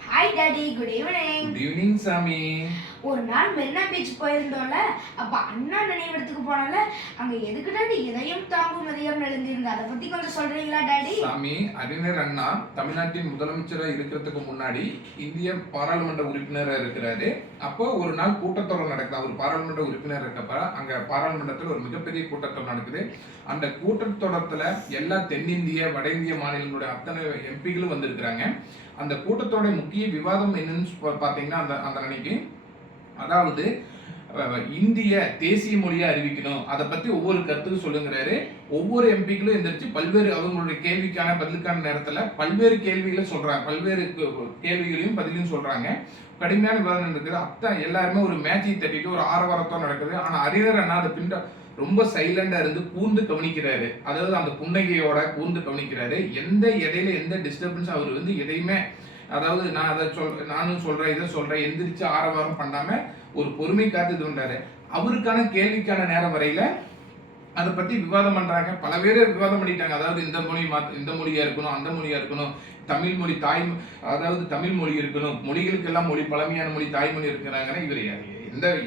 Hi Daddy, good evening. Good evening, Sami. ஒரு நாள் Marina beach போயிருந்தோம்ல, அப்ப அண்ணா நினைவிடத்துக்கு போனோம்ல, அங்க எதுக்கு டாடி இதயம் தாங்கும் இதயம் எழுந்திருந்தது, அதை பத்தி கொஞ்சம் சொல்றீங்களா டாடி? சாமி, அறிஞர் அண்ணா தமிழ்நாட்டின் முதலமைச்சரா இருக்கிறதுக்கு முன்னாடி இந்திய பாராளுமன்ற உறுப்பினரா இருக்கிறாரு. அப்போ ஒரு நாள் கூட்டத்தொடர் நடக்குது. அவர் பாராளுமன்ற உறுப்பினர் இருக்கப்ப அங்க பாராளுமன்றத்தில் ஒரு மிகப்பெரிய கூட்டத்தொடர் நடக்குது. அந்த கூட்டத்தொடரத்துல எல்லா தென்னிந்திய வட இந்திய மாநிலங்களுடைய அத்தனை எம்பிகளும் வந்திருக்கிறாங்க. அந்த கூட்டத்தோட முக்கிய விவாதம் என்னன்னு பாத்தீங்கன்னா அந்த அன்னைக்கு அதாவது இந்திய தேசிய மொழியா அறிவிக்கணும், அதை பத்தி ஒவ்வொரு கருத்துக்கு சொல்லுங்கிறாரு. ஒவ்வொரு எம்பிக்களும் எந்திரிச்சு பல்வேறு அவங்களுடைய கேள்விக்கான பதிலுக்கான நேரத்துல பல்வேறு கேள்விகளை சொல்றாங்க, பல்வேறு கேள்விகளையும் பதிலையும் சொல்றாங்க. கடுமையான விவாதம் இருக்குது. அத்தான் எல்லாருமே ஒரு மேட்சை தட்டிட்டு ஒரு ஆரவாரத்தோட நடக்குது. ஆனா அறிஞர் அண்ணா அதை பின்ன ரொம்ப சைலண்டா இருந்து கூர்ந்து கவனிக்கிறாரு. அதாவது அந்த புன்னகையோட கூர்ந்து கவனிக்கிறாரு. எந்த இடையில எந்த டிஸ்டர்பன்ஸ் அவர் எதையுமே, அதாவது நான் அதை நானும் சொல்றேன் இதை சொல்றேன் எந்திரிச்சு ஆரவாரம் பண்ணாம ஒரு பொறுமை காத்து இது பண்றாரு. அவருக்கான கேள்விக்கான நேரம் வரையில அதை பத்தி விவாதம் பண்றாங்க. பல பேர் விவாதம் பண்ணிட்டாங்க. அதாவது இந்த மொழியா இருக்கணும், அந்த மொழியா இருக்கணும், தமிழ் மொழி அதாவது தமிழ் மொழி இருக்கணும், மொழிகளுக்கெல்லாம் மொழி பழமையான மொழி தாய்மொழி இருக்கிறாங்கன்னா இவர்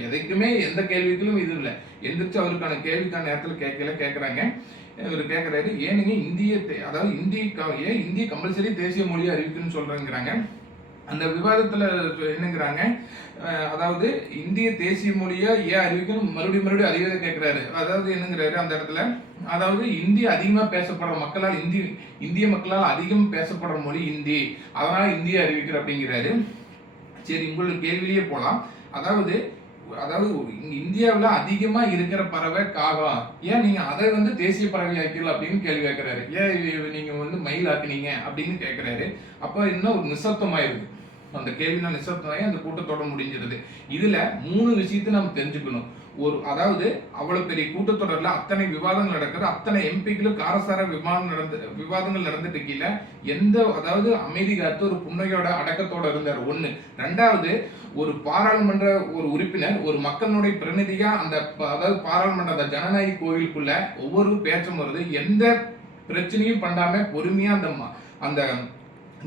எதைக்குமே எந்த கேள்விகளும் இது இல்லை. எந்திரிச்சு அவருக்கான கேள்விக்கான நேரத்தில் கேட்கறாங்க. இவர் கேட்கிறாரு, ஏனுங்க அதாவது இந்திய கம்பல்சரி தேசிய மொழியை அறிவிக்கணும்னு சொல்றேங்கிறாங்க. அந்த விவாதத்துல என்னங்கிறாங்க, அதாவது இந்திய தேசிய மொழியா ஏன் அறிவிக்கணும் மறுபடியும் அதிகத்தை கேட்கிறாரு. அதாவது என்னங்கிறாரு அந்த இடத்துல, அதாவது இந்திய அதிகமா பேசப்படுற மக்களால் இந்திய மக்களால் அதிகம் பேசப்படுற மொழி இந்தி, அதனால இந்திய அறிவிக்கிற அப்படிங்கிறாரு. சரி, உங்களுக்கு கேள்வியிலேயே போலாம். அதாவது இந்தியாவில் அதிகமா இருக்கிற பறவை காகம், ஏன் நீங்க அதை தேசிய பறவை ஆக்கல அப்படின்னு கேள்வி கேட்கிறாரு. ஏன் நீங்க மயில் ஆக்குனீங்க அப்படின்னு கேட்கிறாரு. அப்ப இன்னும் ஒரு நிசப்தமாயிருது. அந்த கேள்வினா நிசப்தமாயி அந்த கூட்டத்தோட முடிஞ்சிருது. இதுல 3 விஷயத்தை நம்ம தெரிஞ்சுக்கணும். அதாவது அவ்வளவு பெரிய கூட்டத்தொடர்ல அத்தனை விவாதங்கள் நடக்குது. அத்தனை எம்பிக்களும் காரசார விவாதங்கள் நடந்துட்டு கீழ அதாவது அமைதி காத்து ஒரு புன்னையோட அடக்கத்தோட இருந்தார். 1. 2வது, ஒரு பாராளுமன்ற ஒரு உறுப்பினர் ஒரு மக்களுடைய பிரதிநிதியா அதாவது பாராளுமன்ற அந்த ஜனநாயக கோவிலுக்குள்ள ஒவ்வொரு பேச்சும் வருது. எந்த பிரச்சனையும் பண்ணாம பொறுமையா அந்த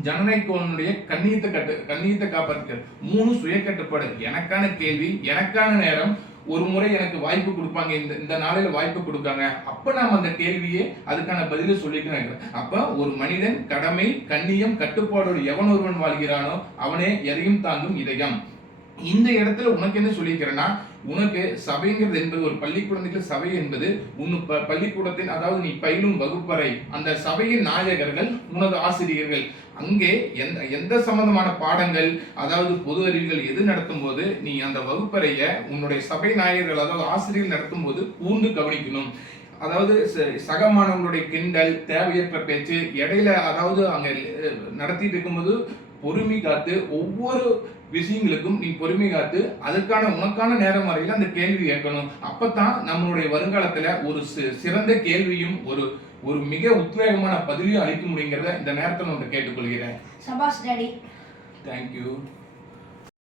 ஜனநாயக கோவிலுடைய கண்ணியத்தை காப்பாற்று. 3 சுய கட்டுப்பாடு. எனக்கான கேள்வி, எனக்கான நேரம், ஒரு முறை எனக்கு வாய்ப்பு கொடுப்பாங்க, இந்த நாளையில வாய்ப்பு கொடுக்காங்க, அப்ப நாம அந்த கேள்வியே அதுக்கான பதில சொல்லிக்கிறேன். அப்ப ஒரு மனிதன் கடமை, கண்ணியம், கட்டுப்பாடோடு எவன் ஒருவன் வாழ்கிறானோ அவனே எதையும் தாங்கும் இதயம். இந்த இடத்துல உனக்கு என்ன சொல்லிக்கிறேன்னா, உனக்கு சபைங்கிறது என்பது ஒரு பள்ளிக்கூடத்தில் சபை என்பது பள்ளிக்கூடத்தின், அதாவது நீ பயிலும் வகுப்பறை, அந்த சபையின் நாயகர்கள் உனது ஆசிரியர்கள். அங்கே எந்த சம்பந்தமான பாடங்கள், அதாவது பொது அறிவுகள் எது நடத்தும் போது நீ அந்த வகுப்பறைய உன்னுடைய சபை நாயகர்கள் அதாவது ஆசிரியர்கள் நடத்தும் போது கூர்ந்து கவனிக்கணும். அதாவது சக மாணவர்களுடைய கிண்டல், தேவையற்ற பேச்சு, இடையில அதாவது அங்க நடத்திட்டு இருக்கும்போது பொறுமை காத்து ஒவ்வொரு விஷயங்களுக்கும் நீ பொறுமை காத்து அதுக்கான உனக்கான நேரம் வரையில அந்த கேள்வி கேட்கணும். அப்பதான் நம்மளுடைய வருங்காலத்துல ஒரு சிறந்த கேள்வியும் ஒரு மிக உத்வேகமான பதிலையும் அளிக்க முடியுங்கிறத இந்த நேரத்தில் நான் கேட்டுக்கொள்கிறேன். சபாஷ் டாடி. தேங்க்யூ.